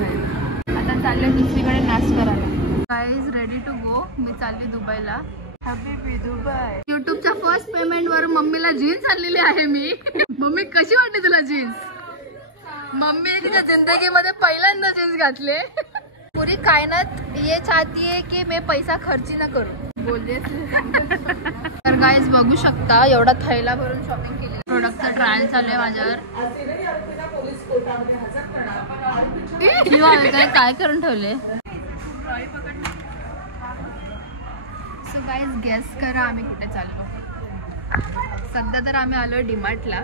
खायला. आता चालले दुसरीकडे नाश्ता करायला. Guys ready to go. मी चालली दुबईला. हबीबी दुबई. युट्यूबच्या फर्स्ट पेमेंट वर मम्मीला जीन्स आणलेली आहे मी. मम्मी कशी वाटते तुला जीन्स? मम्मी तिच्या जिंदगीमध्ये पहिल्यांदा जीन्स घातले. पूरी कायनात ये चाहती है की मैं पैसा खर्ची ना करू बोलले. तर गाईज बघू शकता एवढा थैला भरून शॉपिंग केली. प्रोडक्टचा ट्रायल चालू आहे माझ्यावर. काय करून ठेवले? सो गाईज गेस करा आम्ही कुठे चाललो. सध्या तर आम्ही आलोय डीमार्टला.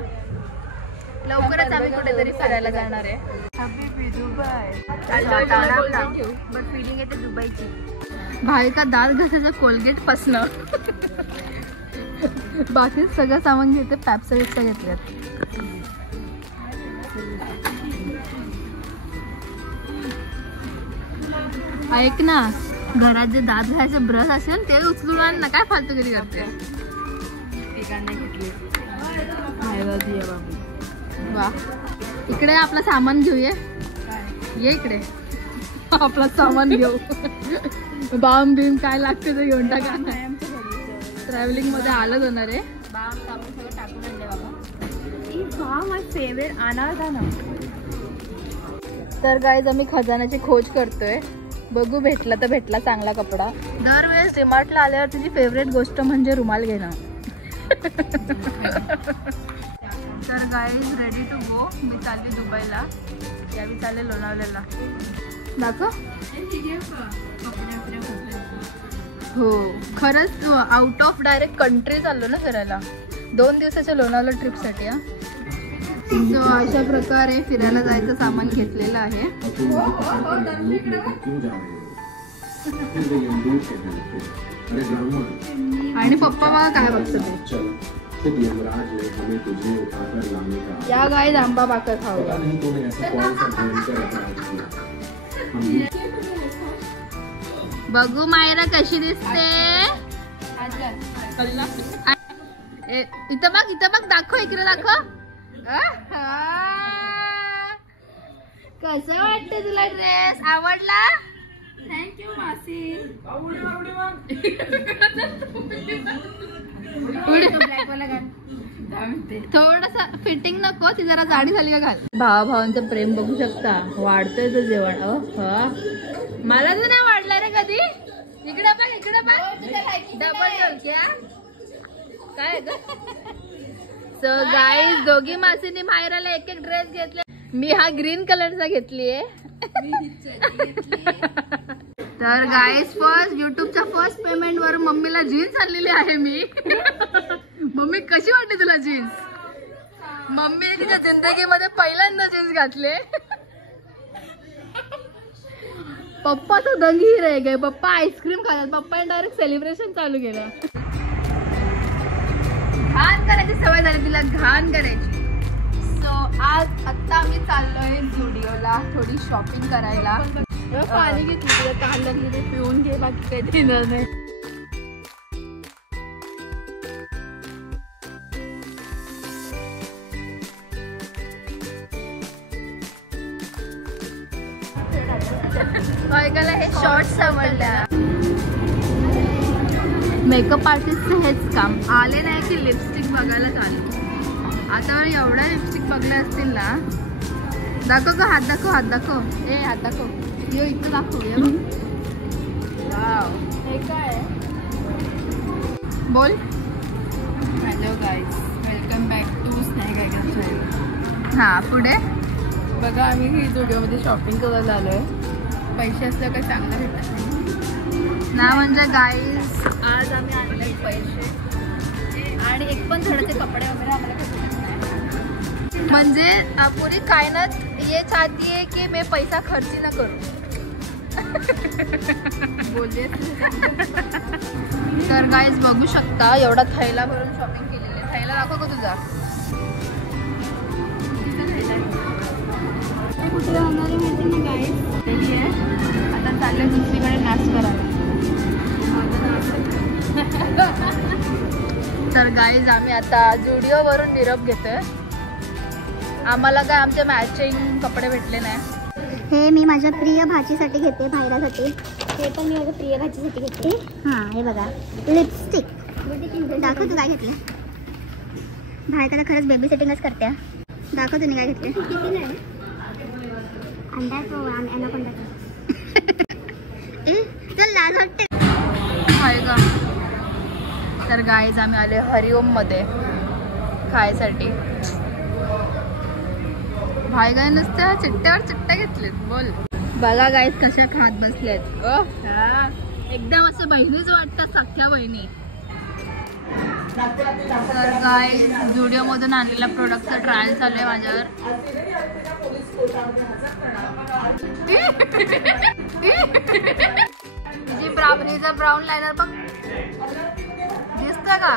लवकरच आम्ही कुठेतरी फिरायला जाणार आहे. हबीबी दुबई. बट फिलिंग येते दुबईची. भाई का दात घासायचं कोलगेट पासनं बाकी सगळं सामान घेते. पॅप्सोडेटचा घेतल्यात. ऐक ना, घरात जे दात घासायचे ब्रश असेल ते उचलून आण ना. काय फालतूगिरी करते? एकाने घेतली. वा, इकडे आपलं सामान घेऊया. ये इकडे आपला सामान घेऊ. बाम बीम काय लागते ते घेऊन टाका. ट्रॅव्हलिंग मध्ये आलं होणार आहे. बाम साबण सगळं टाकून आणले बाबा. माय फेवरेट अनारदाना. तर गाईज आम्ही खजानाची खोज करतोय. बघू भेटला तर भेटला चांगला कपडा. दरवेळेस डीमार्टला आल्यावर तुझी फेवरेट गोष्ट म्हणजे रुमाल घेणं. तर गाईज रेडी टू गो. मी चालली दुबईला. यावी चालेल लोणावळ्याला. दाखव. हो खरंच आउट ऑफ डायरेक्ट कंट्री चाललो ना फिरायला. 2 दिवसाच्या लोणावळा ट्रिपसाठी. सो अशा प्रकारे फिरायला जायचं सामान घेतलेलं आहे. आणि पप्पा बघा काय बघतात. या गाईज आंबा बाकर खाऊ. बघू मायरा कशी दिसते. इथं बघ, इथं बघ. दाखव इकडे दाखव. कसं वाटतं तुला ड्रेस? आवडला? थँक्यू मासी. थोडस फिटिंग नको ती जरा जाडी झाली का घाल. भावाभावांचं प्रेम बघू शकता. वाढतंय तर जेवण. मला तर नाही वाढलं रे कधी. इकडे बघ, इकडे बघ. डबल काय. सो गाईज दोघी मासीनी मायराला एक एक ड्रेस घेतले. मी हा ग्रीन कलरचा घेतलीये. तर गाईज युट्यूबच्या फर्स्ट पेमेंट वर मम्मीला जीन्स आणलेली आहे मी. मम्मी कशी वाटते तुला जीन्स? मम्मी तिच्या जिंदगीमध्ये पहिल्यांदा जीन्स घातले. पप्पा तो दंगी रह गए. पप्पा आईस्क्रीम खातात. पप्पाने डायरेक्ट सेलिब्रेशन चालू केलं. घाण करायची सवय झाली तिला, घाण करायची. सो आज आत्ता आम्ही चाललोय झुडिओला थोडी शॉपिंग करायला. पाणी घेतली तांदळी ते पिऊन घे. बाकी काही दिलं नाही. ऐकायला हे शॉर्ट्स आवडल्या. मेकअप आर्टिस्टचं हेच काम. आले नाही की लिपस्टिक बघायला चालू. आता एवढ्या लिपस्टिक बघल्या असतील ना. दाखव का? हात दाखव, हात दाखव. ए हात दाखव. यो इथं दाखव. हे काय बोल. Hello guys, welcome back to Snack Icon channel. हा पुढे बघा. आम्ही झुडिओमध्ये शॉपिंग करायला आलोय. पैसे असलं काही चांगलं भेटत ना. म्हणजे गाईज आज आम्ही आणले पैसे आणि एक पण धडाचे कपडे वगैरे आम्हाला भेटत नाही. म्हणजे पुरी कायनात ये चाहती है की मैं पैसा खर्ची ना करू बोलले. तर गाईज बघू शकता एवढा थैला भरून शॉपिंग केलेली आहे. थैला दाखव का तुझा? कुठे जाणार आहे माहिती ना गाईज. आता चालले दुसरीकडे नाश्ता करायला. तर गाईज आम्ही आता झुडिओ वरून निरोप घेतोय. आम्हाला काय आमचे मॅचिंग कपडे भेटले नाही. हे मी माझ्या प्रिय भाचीसाठी घेते, भायरासाठी. हे पण मी माझ्या प्रिय भाचीसाठी घेते. हां, हे बघा लिपस्टिक. दाखव तू काय घेतली. भाई त्याला खरंच बेबी सेटिंगच करते. दाखव तुम्ही काय घेतले. अंडा तो ॲनाकोंडा. चल लाज वाटते काय का. तर गाईज आम्ही आले हरिओम मध्ये खायसाठी. भाई गाय नुसत्या चिट्ट्यावर चिट्ट्या घेतलेत. बोल बघा गाईज कशा खात बसल्यात. एकदम असं बहिणीच वाटतात, सख्या बहिणी. तर गाईज झुडिओ मधून आणलेल्या प्रोडक्टचा ट्रायल चालू आहे माझ्यावर. तिची ब्राऊन लायनर बघ दिसत का.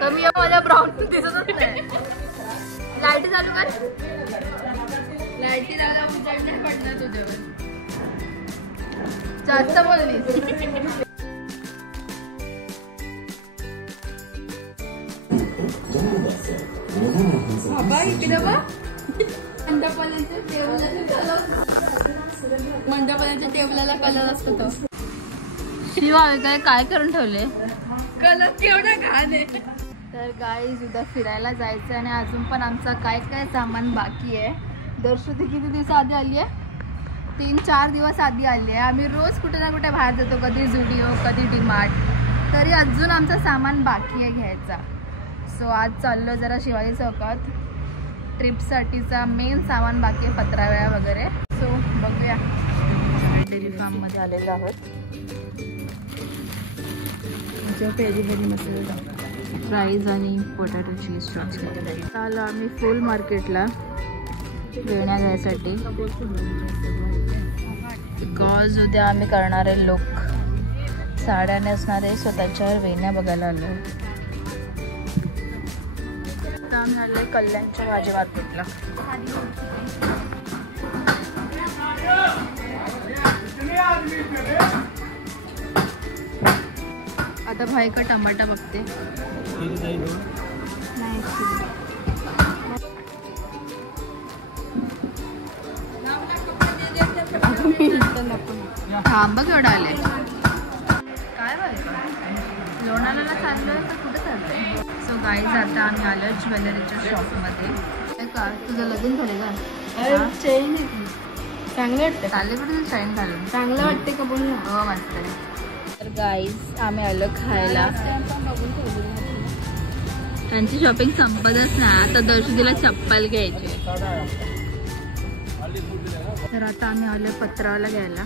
कमी माझ्या ब्राऊन दिसतच नाही. लाईटी चालू कर. लाईटी झाल्या उजाडल्या पडणार तुझ्यावर. जास्त बोललीस. बाबा इकडे बघ. मंडपाच्या टेबलाला कलर असतो तो. शिवा काय करून ठेवले. कलर केवढा घाण आहे. तर गाईज उद्या फिरायला जायचं आणि अजून पण आमचा काय काय सामान बाकी आहे. दर्शुती किती दिवस आधी आली आहे. 3-4 दिवस आधी आली आहे. आम्ही रोज कुठे ना कुठे बाहेर जातो, कधी झुडिओ कधी डीमार्ट. तरी अजून आमचं सामान बाकी आहे घ्यायचा. सो आज चाललो जरा शिवाजी चौकात. ट्रिपसाठीचा मेन सामान बाकी आहे, पत्रावळ्या वगैरे. सो बघूया. डेअरी फार्ममध्ये आलेलो आहोत. पेरी पेरी मसाला फ्राईज आणि पोटॅटोची स्टॉक्स वगैरे. चालू आम्ही फुल मार्केटला वेण्या घ्यायसाठी. बिकॉज उद्या आम्ही करणारे लोक साड्या नेसणारे स्वतःच्यावर वेण्या बघायला आलो. आम्ही आलोय कल्याणच्या भाजी मार्केटला. आता भाई का टमाटा बघते. थांब केवढा आले. काय बघ लोणावळ्याला चाललोय तर कुठे चाललंय. सो गाईज आता आम्ही आलो ज्वेलरीच्या शॉपमध्ये. का तुझं लगीन झालं का. चेन चांगलं वाटतं. चालले पण चेन घालून चांगलं वाटते का बोल. हो मस्त आहे. तर गाईज आम्ही आलो खायला. त्यांची शॉपिंग संपतच नाही. आता दर्शनीला चप्पल घ्यायची. तर आता आम्ही आलो पत्रावला घ्यायला.